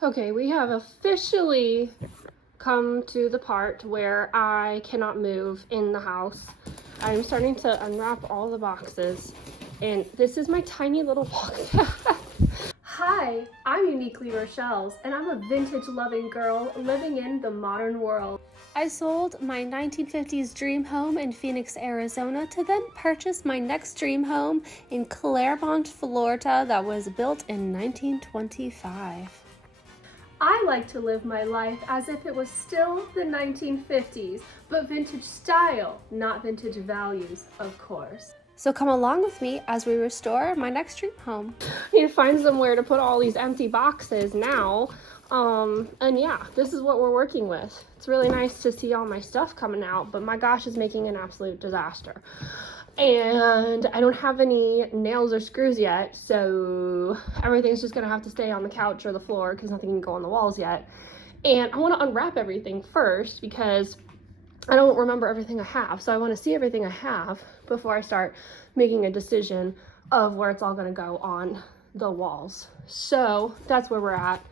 Okay, we have officially come to the part where I cannot move in the house. I'm starting to unwrap all the boxes, and this is my tiny little walk path. Hi, I'm Uniquely Rochelle's, and I'm a vintage-loving girl living in the modern world. I sold my 1950s dream home in Phoenix, Arizona, to then purchase my next dream home in Clermont, Florida, that was built in 1925. I like to live my life as if it was still the 1950s, but vintage style, not vintage values, of course. So come along with me as we restore my next dream home. I need to find somewhere to put all these empty boxes now. And yeah, this is what we're working with. It's really nice to see all my stuff coming out, but my gosh, it's making an absolute disaster. And I don't have any nails or screws yet, so everything's just gonna have to stay on the couch or the floor because nothing can go on the walls yet. And I want to unwrap everything first because I don't remember everything I have, so I want to see everything I have before I start making a decision of where it's all gonna go on the walls. So that's where we're at.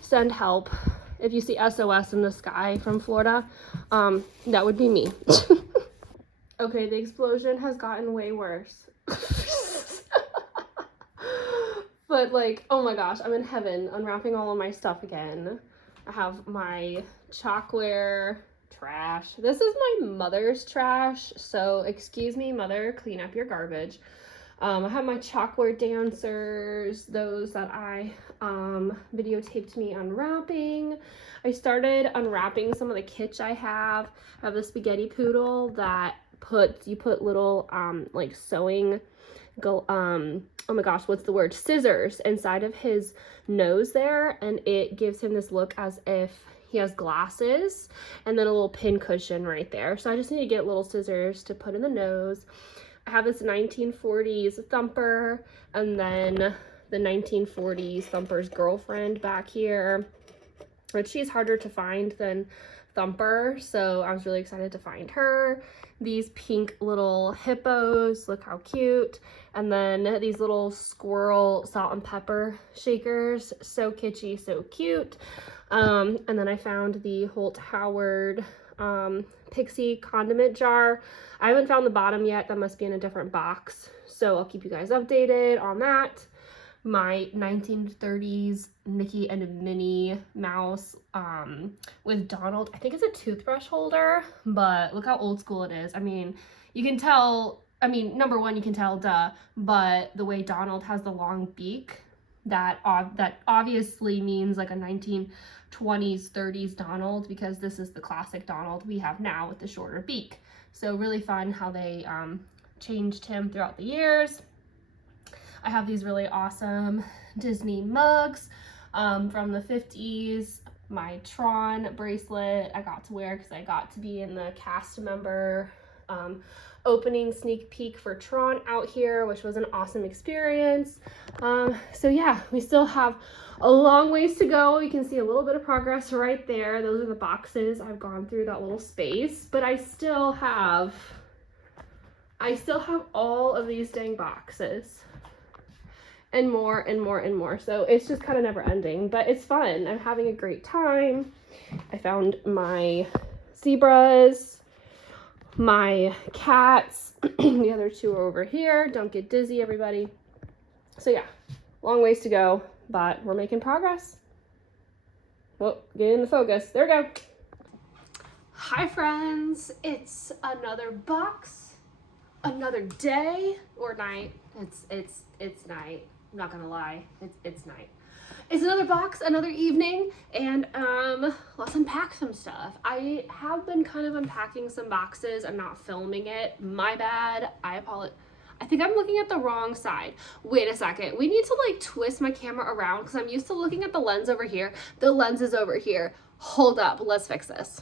Send help. If you see SOS in the sky from Florida, that would be me. Okay, the explosion has gotten way worse. But like, oh my gosh, I'm in heaven unwrapping all of my stuff again. I have my chalkware trash. This is my mother's trash, so excuse me, mother, clean up your garbage. I have my chalkware dancers, those that I videotaped me unwrapping. I started unwrapping some of the kitsch I have. I have a spaghetti poodle that you put little like sewing oh my gosh, what's the word, scissors inside of his nose there, and it gives him this look as if he has glasses, and then a little pin cushion right there. So I just need to get little scissors to put in the nose. I have this 1940s thumper, and then the 1940s thumper's girlfriend back here, but she's harder to find than Thumper, so I was really excited to find her. These pink little hippos, look how cute. And then these little squirrel salt and pepper shakers, so kitschy, so cute. And then I found the Holt Howard Pixie condiment jar. I haven't found the bottom yet, that must be in a different box, so I'll keep you guys updated on that. My 1930s Mickey and Minnie Mouse with Donald. I think it's a toothbrush holder, but look how old school it is. I mean, you can tell, I mean, number one, you can tell, duh, but the way Donald has the long beak, that obviously means like a 1920s, 30s Donald, because this is the classic Donald we have now with the shorter beak. So really fun how they changed him throughout the years. I have these really awesome Disney mugs from the 50s. My Tron bracelet I got to wear because I got to be in the cast member opening sneak peek for Tron out here, which was an awesome experience. So yeah, we still have a long ways to go. You can see a little bit of progress right there. Those are the boxes I've gone through that little space, but I still have all of these dang boxes. And more and more and more. So it's just kind of never ending, but it's fun. I'm having a great time. I found my zebras, my cats. The other two are over here. Don't get dizzy, everybody. So yeah, long ways to go, but we're making progress. Oh, get in the focus. There we go. Hi friends, it's another box, another day or night. It's night. I'm not gonna lie, it's night. It's another box, another evening, and let's unpack some stuff. I have been kind of unpacking some boxes and not filming it. My bad. I apologize. I think I'm looking at the wrong side. Wait a second. We need to like twist my camera around because I'm used to looking at the lens over here. The lens is over here. Hold up. Let's fix this.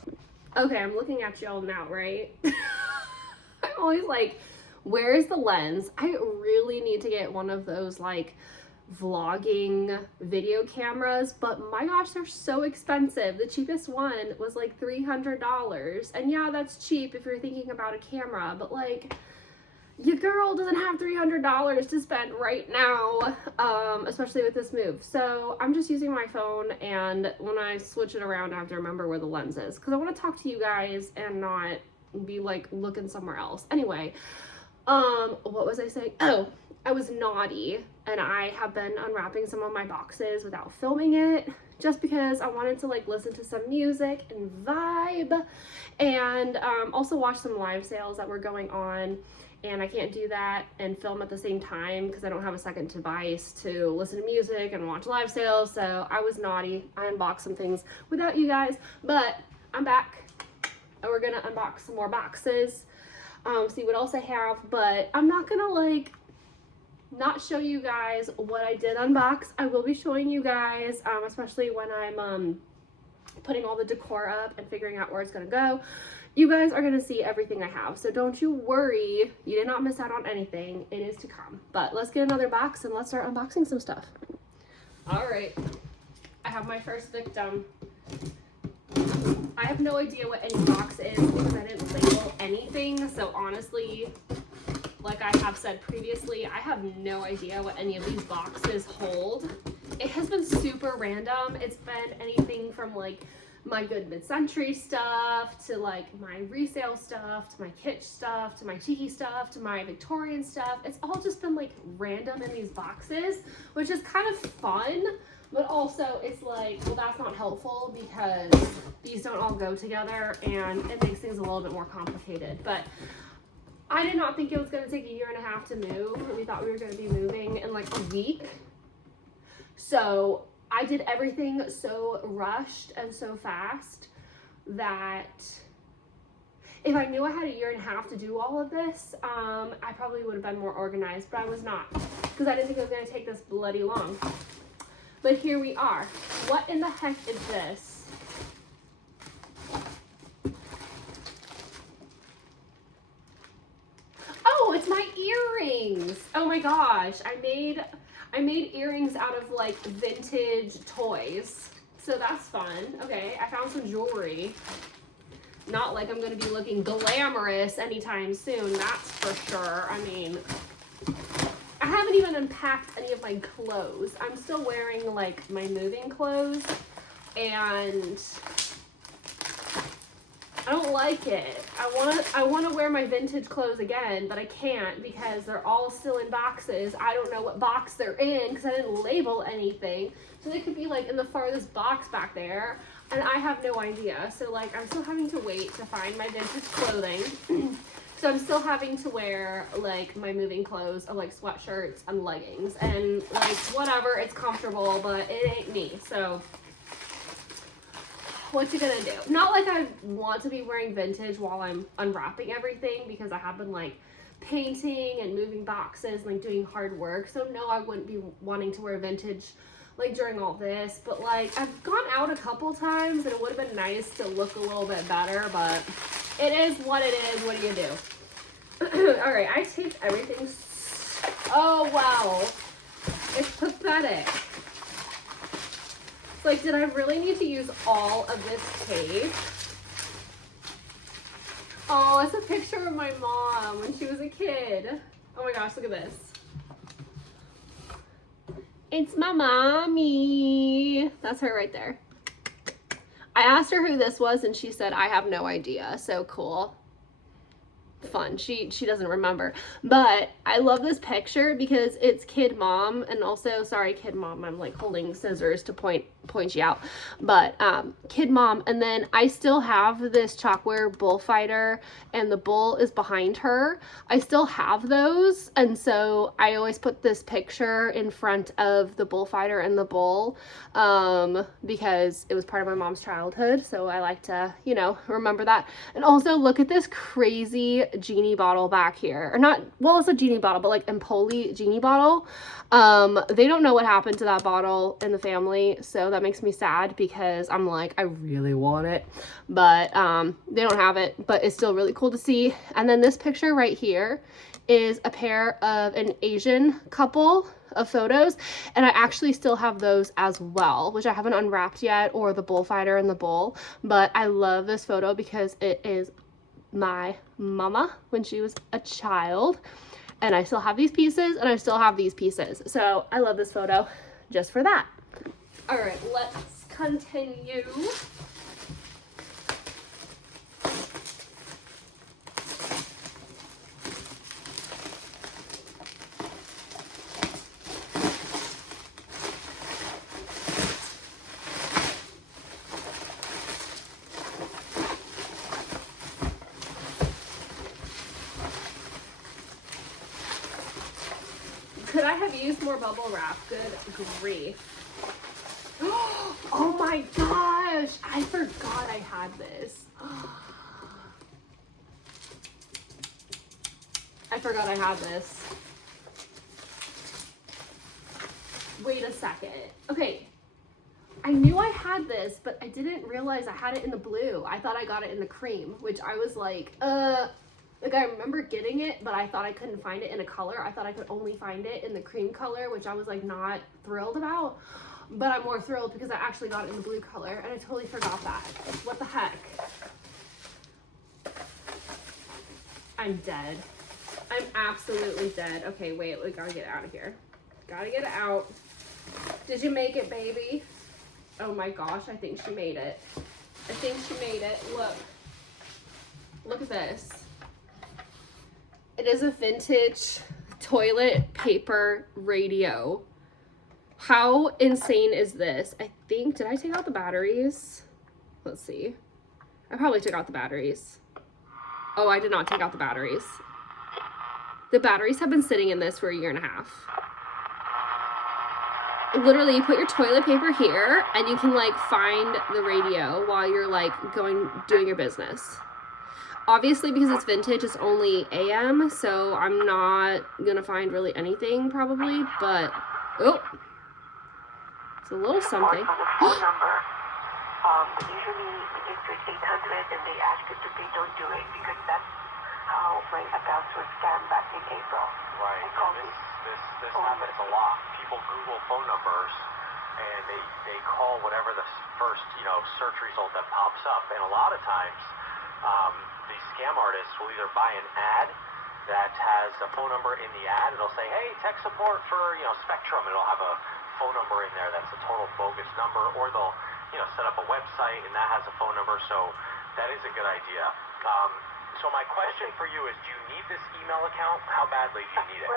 Okay, I'm looking at y'all now, right? I'm always like, where is the lens? I really need to get one of those like vlogging video cameras, but my gosh, they're so expensive. The cheapest one was like $300. And yeah, that's cheap if you're thinking about a camera, but like, your girl doesn't have $300 to spend right now, especially with this move. So I'm just using my phone, and when I switch it around, I have to remember where the lens is because I want to talk to you guys and not be like looking somewhere else. Anyway, what was I saying? Oh, I was naughty, and I have been unwrapping some of my boxes without filming it just because I wanted to like listen to some music and vibe, and also watch some live sales that were going on. And I can't do that and film at the same time because I don't have a second device to listen to music and watch live sales. So I was naughty. I unboxed some things without you guys, but I'm back and we're gonna unbox some more boxes, see what else I have. But I'm not gonna like not show you guys what I did unbox. I will be showing you guys, especially when I'm putting all the decor up and figuring out where it's gonna go. You guys are going to see everything I have, so don't you worry. You did not miss out on anything. It is to come. But let's get another box and let's start unboxing some stuff. All right. I have my first victim. I have no idea what any box is because I didn't label anything. So honestly, like I have said previously, I have no idea what any of these boxes hold. It has been super random. It's been anything from like my good mid-century stuff to like my resale stuff to my kitsch stuff to my cheeky stuff to my Victorian stuff. It's all just been like random in these boxes, which is kind of fun, but also it's like, well, that's not helpful because these don't all go together and it makes things a little bit more complicated. But I did not think it was going to take 1.5 years to move. We thought we were going to be moving in like a week. So I did everything so rushed and so fast that if I knew I had 1.5 years to do all of this, I probably would have been more organized, but I was not because I didn't think it was going to take this bloody long. But here we are. What in the heck is this? Oh, it's my earrings. Oh my gosh. I made earrings out of like vintage toys. So that's fun. Okay, I found some jewelry. Not like I'm gonna be looking glamorous anytime soon, that's for sure. I mean, I haven't even unpacked any of my clothes. I'm still wearing like my moving clothes and I don't like it. I want to wear my vintage clothes again, but I can't because they're all still in boxes. I don't know what box they're in because I didn't label anything. So they could be like in the farthest box back there, and I have no idea. So like I'm still having to wait to find my vintage clothing. So I'm still having to wear like my moving clothes of like sweatshirts and leggings and like whatever, it's comfortable, but it ain't me. So what you gonna do? Not like I want to be wearing vintage while I'm unwrapping everything because I have been like painting and moving boxes and like doing hard work. So no, I wouldn't be wanting to wear vintage like during all this, but like I've gone out a couple times and it would have been nice to look a little bit better, but it is what it is. What do you do? All right, I taped everything. Oh wow, it's pathetic. Like, did I really need to use all of this tape? Oh, it's a picture of my mom when she was a kid. Oh my gosh, look at this. It's my mommy. That's her right there. I asked her who this was and she said, I have no idea. So cool. Fun. She doesn't remember, but I love this picture because it's kid mom, and also sorry kid mom, I'm like holding scissors to point you out, but kid mom. And then I still have this chalkware bullfighter and the bull is behind her. I still have those, and so I always put this picture in front of the bullfighter and the bull because it was part of my mom's childhood, so I like to, you know, remember that. And also look at this crazy genie bottle back here, or not, well, it's a genie bottle, but like Empoli genie bottle. They don't know what happened to that bottle in the family, so that makes me sad because I'm like, I really want it, but they don't have it, but it's still really cool to see. And then this picture right here is a pair of an Asian couple of photos, and I actually still have those as well, which I haven't unwrapped yet, or the bullfighter and the bull. But I love this photo because it is my mama when she was a child. and I still have these pieces, and I still have these pieces. So I love this photo just for that. All right, let's continue. Could I have used more bubble wrap? Good grief. Oh my gosh, I forgot I had this. I forgot I had this. Wait a second. Okay, I knew I had this, but I didn't realize I had it in the blue. I thought I got it in the cream, which I was like I remember getting it, but I thought I couldn't find it in a color. I thought I could only find it in the cream color, which I was like not thrilled about. But I'm more thrilled because I actually got it in the blue color, and I totally forgot that. What the heck? I'm dead. I'm absolutely dead. Okay, wait, we gotta get out of here. Gotta get out. Did you make it, baby? Oh my gosh, I think she made it. I think she made it. Look. Look at this. It is a vintage toilet paper radio. How insane is this? I think, did I take out the batteries? Let's see. I probably took out the batteries. Oh, I did not take out the batteries. The batteries have been sitting in this for a year and a half. Literally, you put your toilet paper here and you can like find the radio while you're like doing your business. Obviously, because it's vintage, it's only AM, so I'm not gonna find really anything probably, but, oh, it's a little something. Usually it's with 800 and they ask you to pay, don't do it, because that's how my accounts were scammed back in April. Right, this happens a lot. People Google phone numbers and they call whatever the first, search result that pops up, and a lot of times, these scam artists will either buy an ad that has a phone number in the ad. It'll say, hey, tech support for, Spectrum. It'll have a phone number in there that's a total bogus number. Or they'll, set up a website and that has a phone number. So that is a good idea. So my question for you is, do you need this email account? How badly do you need it?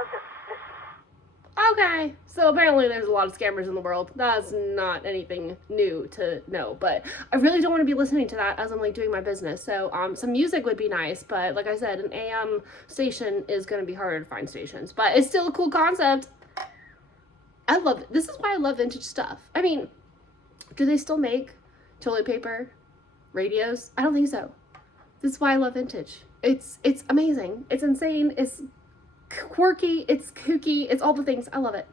Okay, so apparently there's a lot of scammers in the world. That's not anything new to know, but I really don't want to be listening to that as I'm like doing my business. So some music would be nice, but like I said, an AM station is going to be harder to find stations, but it's still a cool concept. I love it. This is why I love vintage stuff. I mean, do they still make toilet paper radios? I don't think so. This is why I love vintage. It's amazing. It's insane. It's quirky, it's kooky, it's all the things. I love it.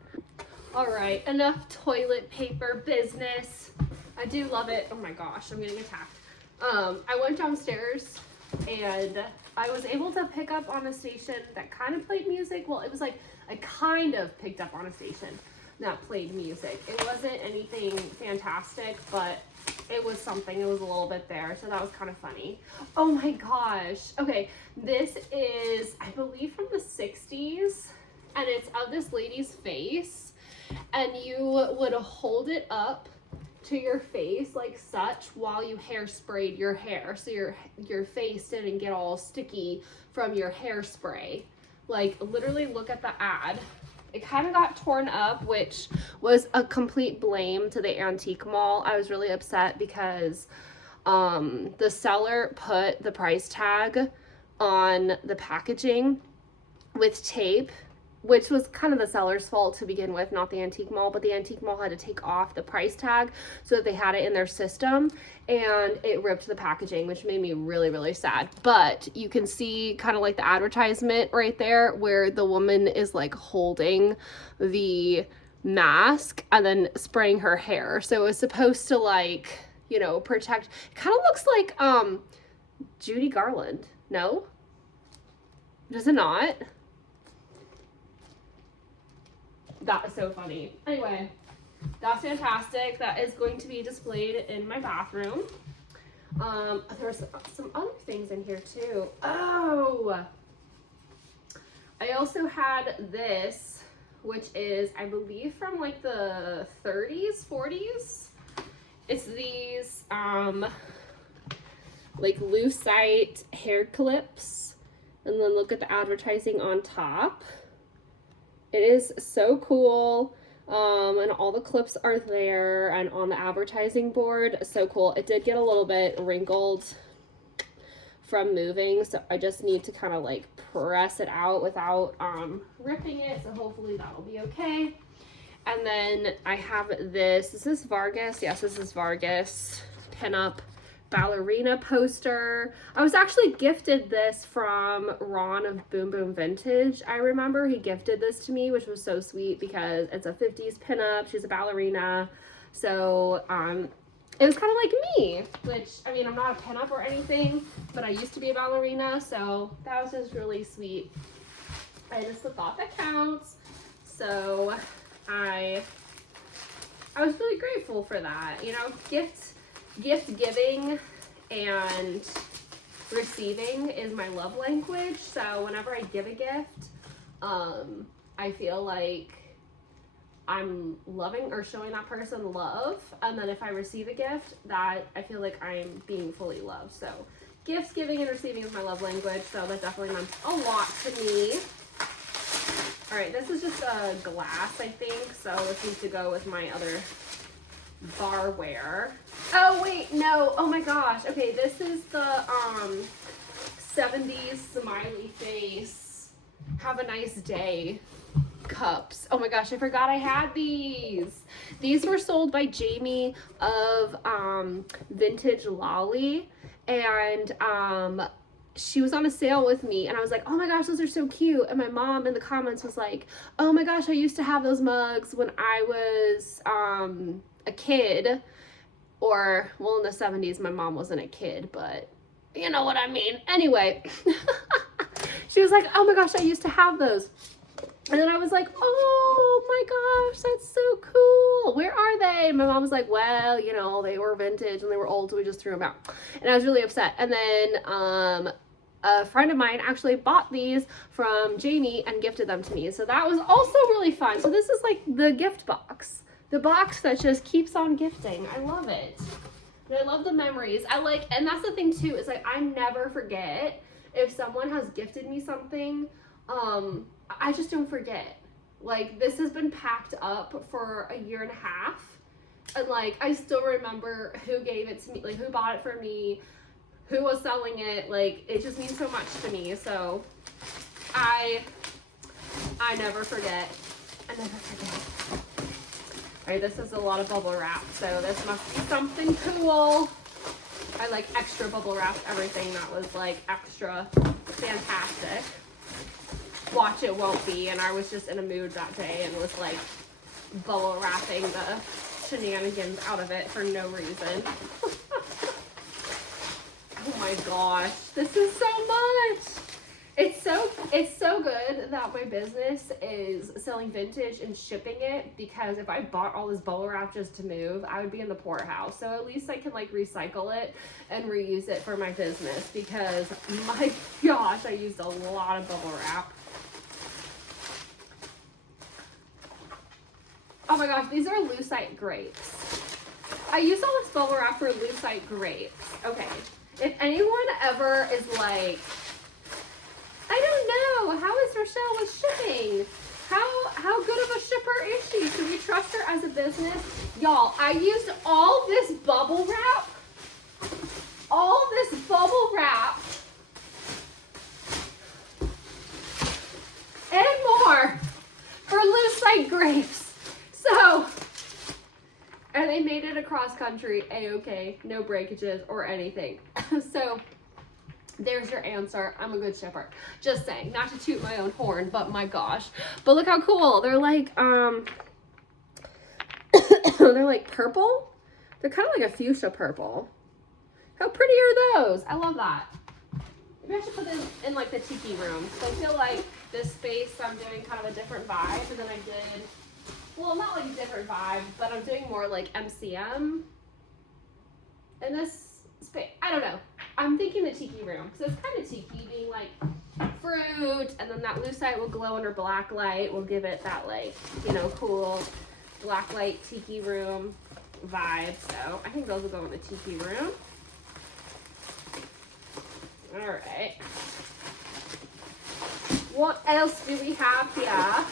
All right, enough toilet paper business. I do love it. Oh my gosh, I'm getting attacked. I went downstairs and I was able to pick up on a station that kind of played music. Well, it was like I kind of picked up on a station that played music. It wasn't anything fantastic, but it was something. It was a little bit there, so that was kind of funny. Oh my gosh. Okay, this is, I believe, from the 60s, and it's of this lady's face, and you would hold it up to your face like such while you hairsprayed your hair, so your face didn't get all sticky from your hairspray. Like, literally look at the ad. It kind of got torn up, which was a complete blame to the antique mall. I was really upset because the seller put the price tag on the packaging with tape, which was kind of the seller's fault to begin with, not the antique mall, but the antique mall had to take off the price tag so that they had it in their system, and it ripped the packaging, which made me really, really sad. But you can see kind of like the advertisement right there where the woman is like holding the mask and then spraying her hair. So it was supposed to like, protect. It kind of looks like Judy Garland. No? Does it not? That is so funny. Anyway, that's fantastic. That is going to be displayed in my bathroom. There's some other things in here too. Oh, I also had this, which is, I believe, from like the 30s, 40s. It's these like lucite hair clips, and then look at the advertising on top. It is so cool. And all the clips are there and on the advertising board. So cool. It did get a little bit wrinkled from moving, so I just need to kind of like press it out without ripping it, so hopefully that'll be okay. And then I have this is Vargas. Yes, this is Vargas pinup ballerina poster. I was actually gifted this from Ron of Boom Boom Vintage. I remember he gifted this to me, which was so sweet because it's a 50s pinup. She's a ballerina. So it was kind of like me, which, I mean, I'm not a pinup or anything, but I used to be a ballerina, so that was just really sweet. I just thought that counts. So I was really grateful for that. You know, gift giving and receiving is my love language. So whenever I give a gift, I feel like I'm loving or showing that person love. And then if I receive a gift, that I feel like I'm being fully loved. So gifts, giving, and receiving is my love language. So that definitely meant a lot to me. All right, this is just a glass, I think. So this needs to go with my other barware. Oh wait, no, oh my gosh. Okay, this is the 70s smiley face, have a nice day cups. Oh my gosh, I forgot I had these. These were sold by Jamie of Vintage Lolly, and she was on a sale with me, and I was like, oh my gosh, those are so cute. And my mom in the comments was like, oh my gosh, I used to have those mugs when I was a kid. Or, well, in the 70s, my mom wasn't a kid, but you know what I mean. Anyway, she was like, oh my gosh, I used to have those. And then I was like, oh my gosh, that's so cool. Where are they? And my mom was like, well, you know, they were vintage and they were old, so we just threw them out. And I was really upset. And then a friend of mine actually bought these from Jamie and gifted them to me. So that was also really fun. So this is like the gift box. The box that just keeps on gifting. I love it. And I love the memories. And that's the thing too, is like I never forget if someone has gifted me something. I just don't forget. Like, this has been packed up for a year and a half, and like I still remember who gave it to me, like who bought it for me, who was selling it. Like, it just means so much to me. So I never forget. I never forget. All right, this is a lot of bubble wrap, so this must be something cool. I like extra bubble wrapped everything that was like extra fantastic. Watch it won't be, and I was just in a mood that day and was like bubble wrapping the shenanigans out of it for no reason. Oh my gosh, this is so much. It's so good that my business is selling vintage and shipping it, because if I bought all this bubble wrap just to move, I would be in the poorhouse. So at least I can like recycle it and reuse it for my business, because my gosh, I used a lot of bubble wrap. Oh my gosh, these are lucite grapes. I used all this bubble wrap for lucite grapes. Okay, if anyone ever is like, I don't know, how is Rochelle with shipping? How good of a shipper is she? Should we trust her as a business? Y'all, I used all this bubble wrap, and more for lucite grapes. So, and they made it across country, a-okay, no breakages or anything. So, there's your answer. I'm a good shipper. Just saying, not to toot my own horn, but my gosh. But look how cool. They're like, they're like purple. They're kind of like a fuchsia purple. How pretty are those? I love that. Maybe I should put this in like the tiki room. So I feel like this space, I'm doing kind of a different vibe than I did. Well, not like a different vibe, but I'm doing more like MCM in this space. I don't know. I'm thinking the tiki room, because it's kind of tiki, being like fruit, and then that lucite will glow under black light. We'll give it that, like, you know, cool black light tiki room vibe. So I think those will go in the tiki room. All right. What else do we have here?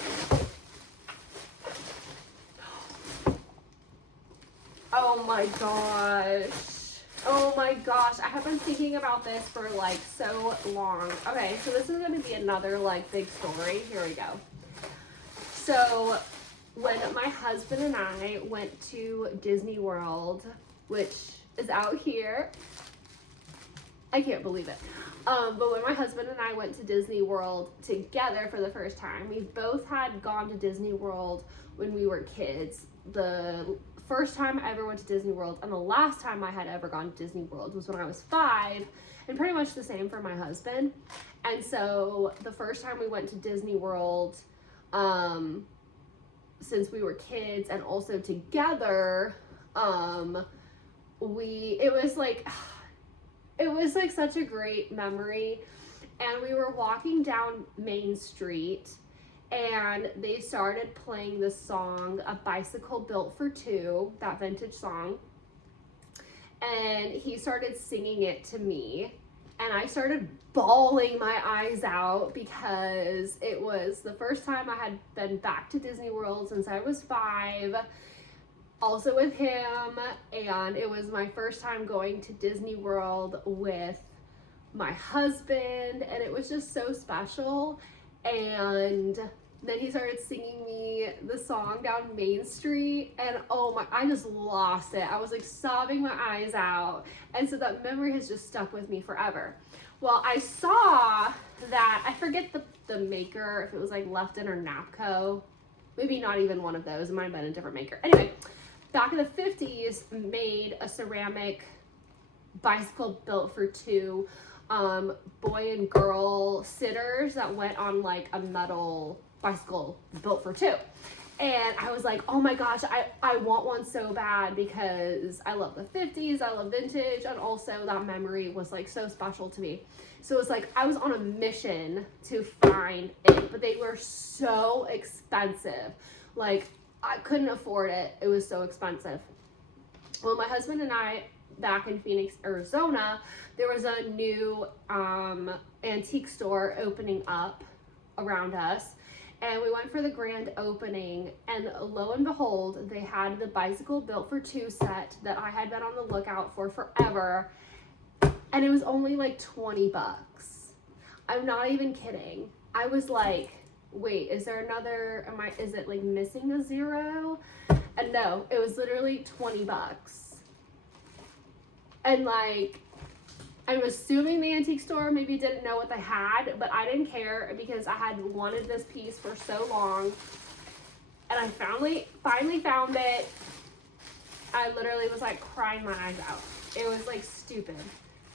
Oh my gosh. Oh my gosh. I have been thinking about this for like so long. Okay, so this is going to be another like big story. Here we go. So when my husband and I went to Disney World, which is out here, I can't believe it. But when my husband and I went to Disney World together for the first time, we both had gone to Disney World when we were kids. The first time I ever went to Disney World and the last time I had ever gone to Disney World was when I was 5, and pretty much the same for my husband. And so the first time we went to Disney World, since we were kids and also together, it was like such a great memory. And we were walking down Main Street and they started playing this song, A Bicycle Built for Two, that vintage song. And he started singing it to me and I started bawling my eyes out because it was the first time I had been back to Disney World since I was 5. Also with him, and it was my first time going to Disney World with my husband, and it was just so special. And then he started singing me the song down Main Street, and oh my, I just lost it. I was like sobbing my eyes out, and so that memory has just stuck with me forever. Well, I saw that, I forget the maker, if it was like Lefton or Napco, maybe not even one of those, it might have been a different maker. Anyway, back in the 50s, made a ceramic bicycle built for two boy and girl sitters that went on like a metal bicycle built for two. And I was like, oh my gosh, I want one so bad because I love the 50s, I love vintage, and also that memory was like so special to me. So it was like I was on a mission to find it, but they were so expensive. Like, I couldn't afford it. It was so expensive. Well, my husband and I, back in Phoenix, Arizona, there was a new antique store opening up around us. And we went for the grand opening, and lo and behold, they had the bicycle built for two set that I had been on the lookout for forever. And it was only like 20 bucks. I'm not even kidding. I was like, wait, is there another, is it like missing a zero? And no, it was literally 20 bucks. And like, I'm assuming the antique store maybe didn't know what they had, but I didn't care because I had wanted this piece for so long. And I finally found it. I literally was like crying my eyes out. It was like stupid.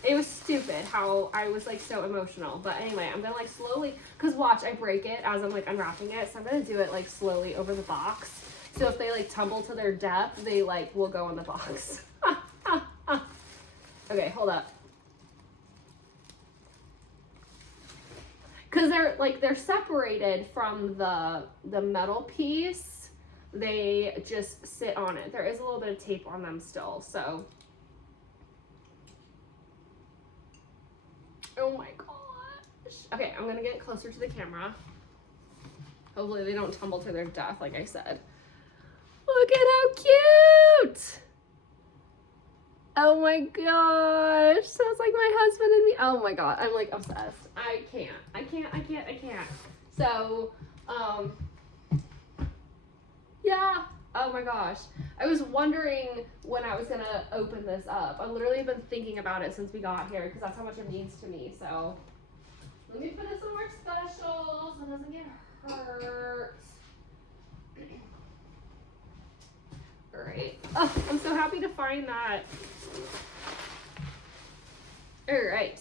It was stupid how I was like so emotional. But anyway, I'm gonna like slowly, cause watch, I break it as I'm like unwrapping it. So I'm gonna do it like slowly over the box. So if they like tumble to their death, they like will go in the box. Okay, hold up. Cause they're separated from the metal piece. They just sit on it. There is a little bit of tape on them still, so. Oh my gosh. Okay, I'm gonna get closer to the camera. Hopefully they don't tumble to their death, like I said. Look at how cute! Oh my gosh, sounds like my husband and me. Oh my god, I'm like obsessed. I can't. So, yeah. Oh my gosh. I was wondering when I was gonna open this up. I've literally been thinking about it since we got here because that's how much it means to me. So, let me put it somewhere special so it doesn't get hurt. Alright. Oh, I'm so happy to find that. Alright.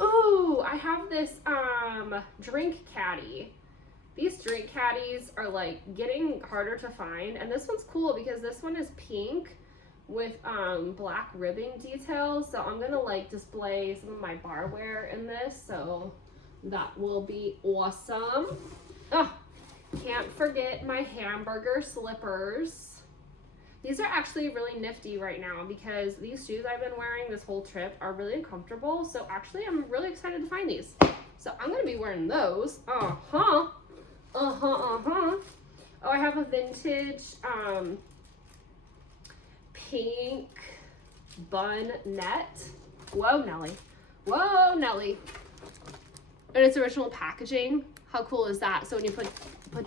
Ooh, I have this drink caddy. These drink caddies are like getting harder to find, and this one's cool because this one is pink with black ribbing details. So I'm gonna like display some of my barware in this. So That will be awesome. Oh, can't forget my hamburger slippers. These are actually really nifty right now because these shoes I've been wearing this whole trip are really uncomfortable. So actually, I'm really excited to find these. So I'm going to be wearing those. Uh-huh. Oh, I have a vintage pink bun net. Whoa, Nelly. Whoa, Nelly. And it's original packaging. How cool is that? So when you put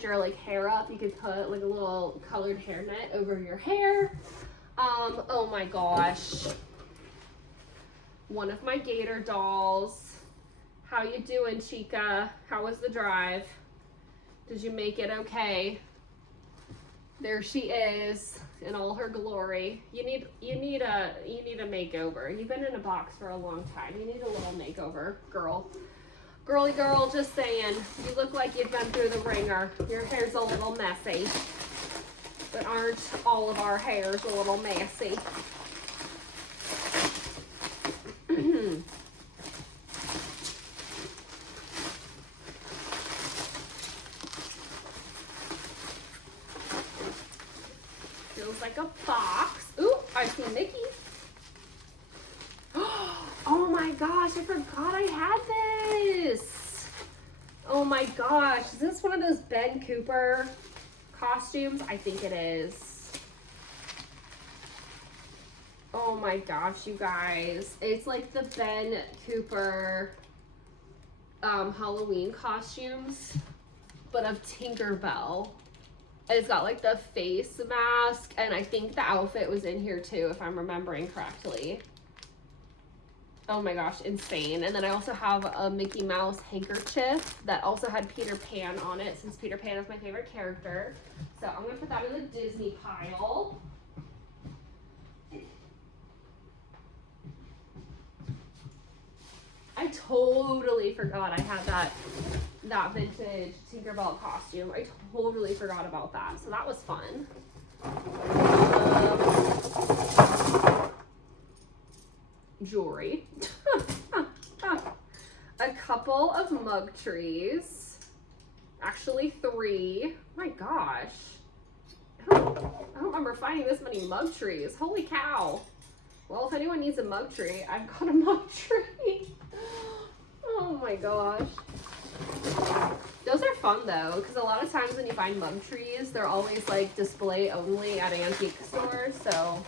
your like hair up, you could put like a little colored hairnet over your hair. Oh my gosh. One of my gator dolls. How you doing, Chica? How was the drive? Did you make it okay? There she is in all her glory. You need a makeover. You've been in a box for a long time. You need a little makeover, girl. Girly girl, just saying. You look like you've been through the ringer. Your hair's a little messy. But aren't all of our hairs a little messy? Feels like a box. Ooh, I see Mickey. Oh my gosh, I forgot I had this. Oh my gosh, is this one of those Ben Cooper costumes? I think it is. Oh my gosh, you guys. It's like the Ben Cooper Halloween costumes, but of Tinkerbell. It's got like the face mask, and I think the outfit was in here too, if I'm remembering correctly. Oh my gosh, insane. And then I also have a Mickey Mouse handkerchief that also had Peter Pan on it, since Peter Pan is my favorite character. So I'm gonna put that in the Disney pile. I totally forgot I had that vintage Tinkerbell costume. I totally forgot about that. So that was fun. Jewelry. A couple of mug trees. Actually 3. My gosh. I don't remember finding this many mug trees. Holy cow. Well, if anyone needs a mug tree, I've got a mug tree. Oh my gosh. Those are fun though, because a lot of times when you find mug trees, they're always like display only at antique stores. So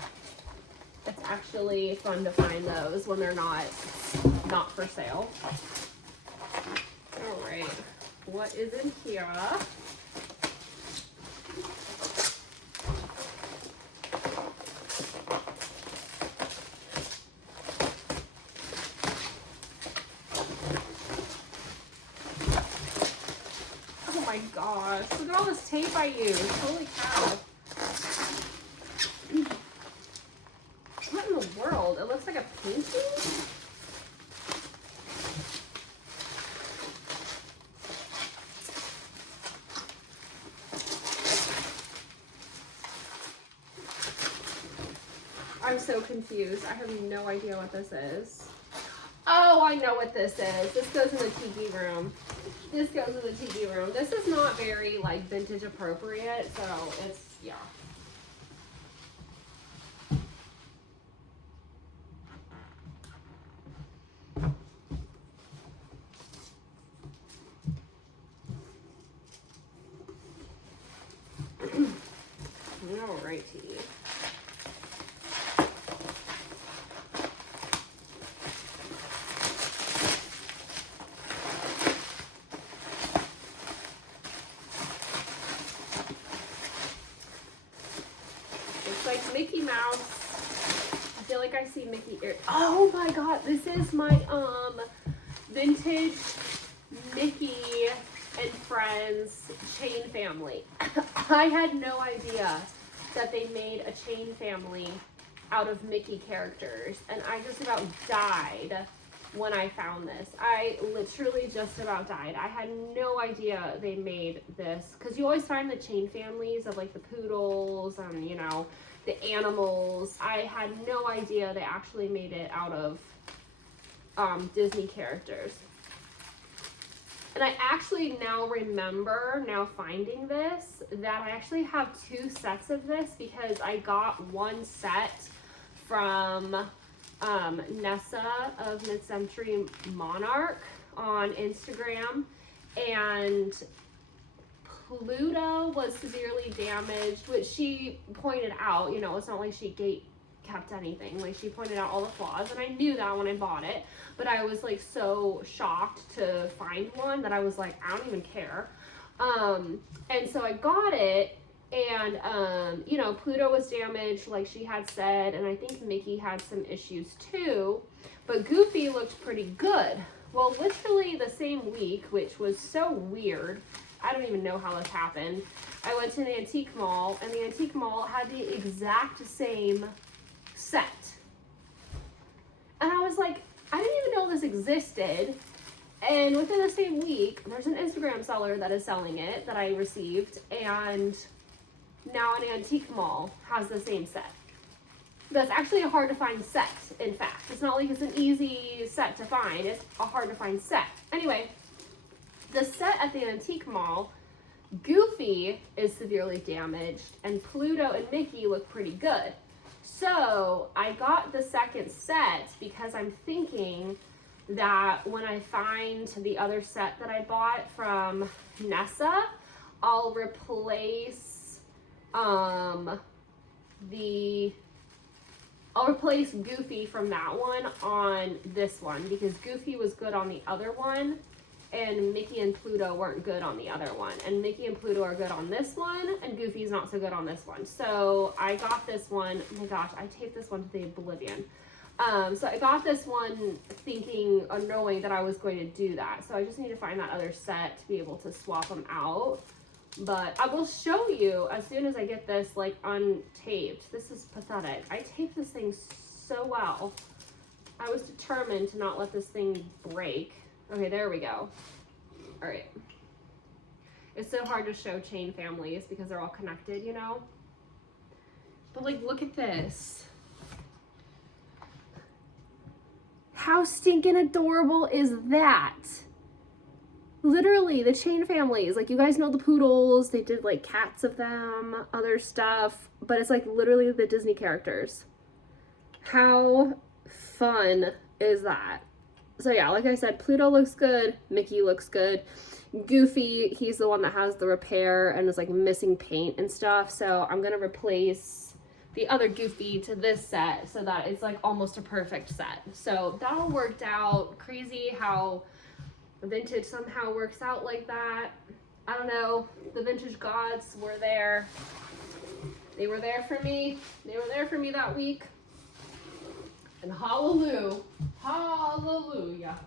it's actually fun to find those when they're not for sale. All right, what is in here? Oh my gosh, look at all this tape I used. Holy cow. What in the world? It looks like a painting? I'm so confused. I have no idea what this is. Oh, I know what this is. This goes in the tiki room. This goes in the tiki room. This is not very like vintage appropriate, so it's, yeah. Alrighty. Like Mickey Mouse. I feel like I see Mickey ear. Oh my god, this is my vintage Mickey and Friends chain family. I had no idea that they made a chain family out of Mickey characters, and I just about died when I found this. I literally just about died. I had no idea they made this, because you always find the chain families of like the poodles and, you know, the animals. I had no idea they actually made it out of Disney characters. And I actually now remember, now finding this, that I actually have 2 sets of this because I got one set from Nessa of Mid-Century Monarch on Instagram, and Pluto was severely damaged, which she pointed out. You know, it's not like she kept anything. Like, she pointed out all the flaws, and I knew that when I bought it, but I was like so shocked to find one that I was like, I don't even care. And so I got it, and you know, Pluto was damaged like she had said, and I think Mickey had some issues too, but Goofy looked pretty good. Well, literally the same week, which was so weird, I don't even know how this happened, I went to the antique mall, and the antique mall had the exact same set. And I was like, I didn't even know this existed. And within the same week, there's an Instagram seller that is selling it that I received, and now an antique mall has the same set. That's actually a hard to find set, in fact. It's not like it's an easy set to find, it's a hard to find set. Anyway, the set at the antique mall, Goofy is severely damaged, and Pluto and Mickey look pretty good. So I got the second set because I'm thinking that when I find the other set that I bought from Nessa, I'll replace Goofy from that one on this one, because Goofy was good on the other one and Mickey and Pluto weren't good on the other one, and Mickey and Pluto are good on this one and Goofy's not so good on this one. So I got this one. Oh my gosh, I taped this one to the oblivion. So I got this one thinking or knowing that I was going to do that. So I just need to find that other set to be able to swap them out. But I will show you as soon as I get this like untaped. This is pathetic. I taped this thing so well. I was determined to not let this thing break. Okay, there we go. All right. It's so hard to show chain families because they're all connected, you know? But like, look at this. How stinking adorable is that? Literally, the chain families. Like, you guys know the poodles. They did like cats of them, other stuff. But it's like literally the Disney characters. How fun is that? So yeah, like I said, Pluto looks good. Mickey looks good. Goofy, he's the one that has the repair and is like missing paint and stuff. So I'm going to replace the other Goofy to this set so that it's like almost a perfect set. So that all worked out. Crazy how vintage somehow works out like that. I don't know. The vintage gods were there. They were there for me. They were there for me that week. And hallelujah. Hallelujah.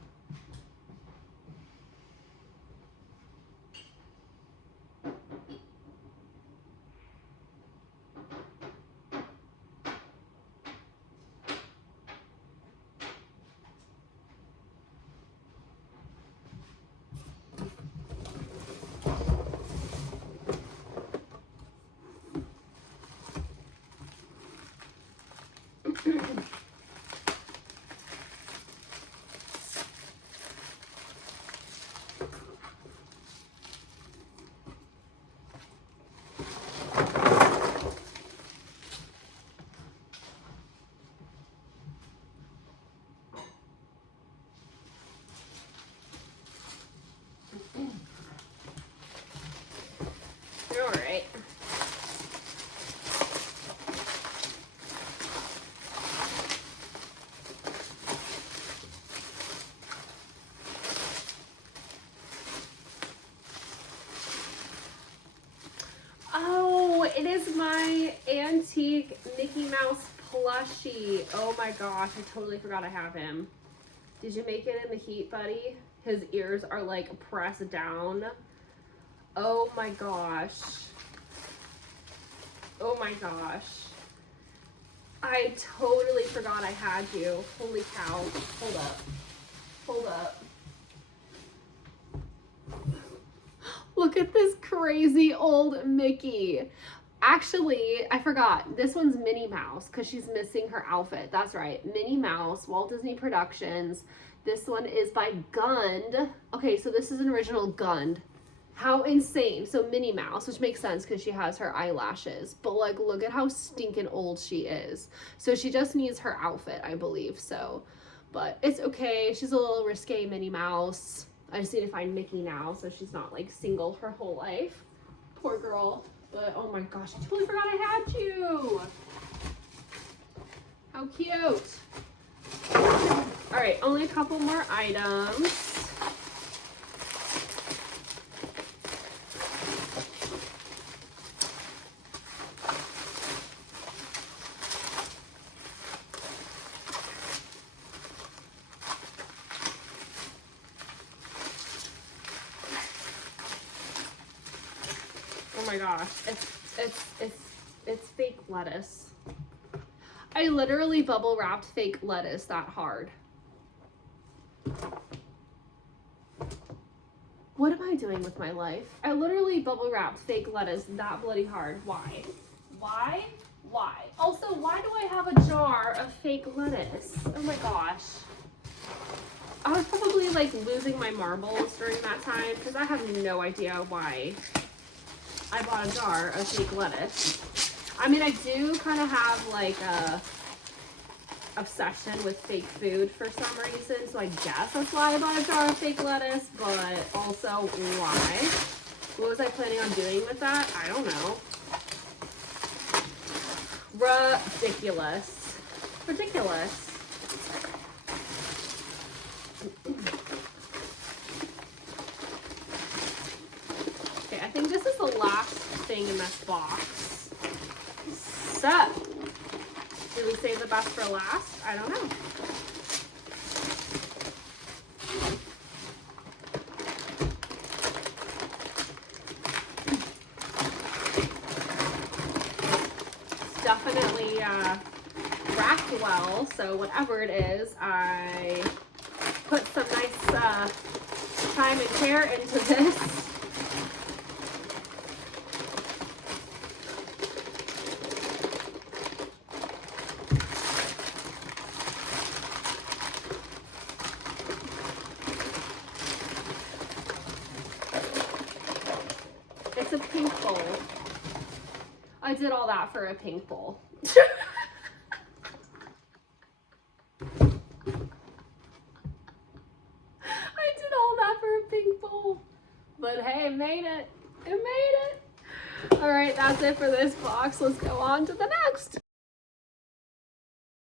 All right. Oh, it is my antique Mickey Mouse plushie. Oh my gosh, I totally forgot I have him. Did you make it in the heat, buddy? His ears are like pressed down. Oh my gosh. Oh my gosh. I totally forgot I had you. Holy cow. Hold up. Hold up. Look at this crazy old Mickey. Actually, I forgot. This one's Minnie Mouse because she's missing her outfit. That's right. Minnie Mouse, Walt Disney Productions, This one is by Gund. Okay, so this is an original Gund. How insane. So Minnie Mouse, which makes sense because she has her eyelashes. But like, look at how stinking old she is. So she just needs her outfit, I believe. So, but it's okay. She's a little risque Minnie Mouse. I just need to find Mickey now so she's not like single her whole life. Poor girl. But oh my gosh, I totally forgot I had you. How cute. All right, only a couple more items. Oh my gosh, it's fake lettuce. I literally bubble wrapped fake lettuce that hard. What am I doing with my life? I literally bubble wrapped fake lettuce that bloody hard. Why? Why? Why? Also, why do I have a jar of fake lettuce? Oh my gosh. I was probably like losing my marbles during that time because I have no idea why I bought a jar of fake lettuce. I mean, I do kind of have like a obsession with fake food for some reason, so I guess that's why I bought a jar of fake lettuce, but also why? What was I planning on doing with that? I don't know. Ridiculous. Ridiculous. Okay, I think this is the last thing in this box. So, did we save the best for last? I don't know. It's definitely wrapped well, so whatever it is, I put some nice time and care into this. It's a pink bowl. I did all that for a pink bowl. I did all that for a pink bowl. But hey, it made it. It made it. All right, that's it for this box. Let's go on to the next.